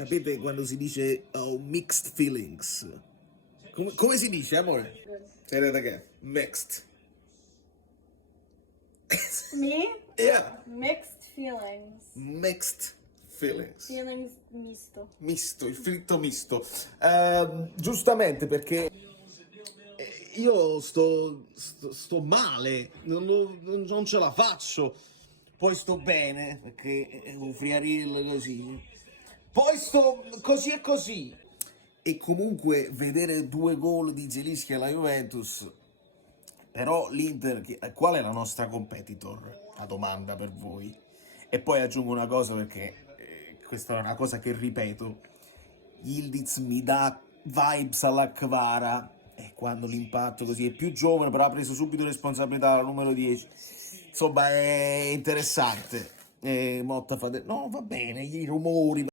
Sapete quando si dice oh, mixed feelings? Come si dice, amore? Say that again. Mixed. Me? Yeah. Mixed feelings. Mixed feelings. Feelings misto. Misto, il fritto misto. Giustamente perché io sto male, non ce la faccio. Poi sto bene, perché un friaril così. Poi sto così e così. E comunque vedere 2 gol di Zelinski alla Juventus. Però l'Inter, qual è la nostra competitor? La domanda per voi. E poi aggiungo una cosa perché questa è una cosa che ripeto. Yildiz mi dà vibes alla Kvara. E quando l'impatto così è più giovane, però ha preso subito responsabilità al numero 10. Insomma, è interessante. Motta fa no, va bene, i rumori.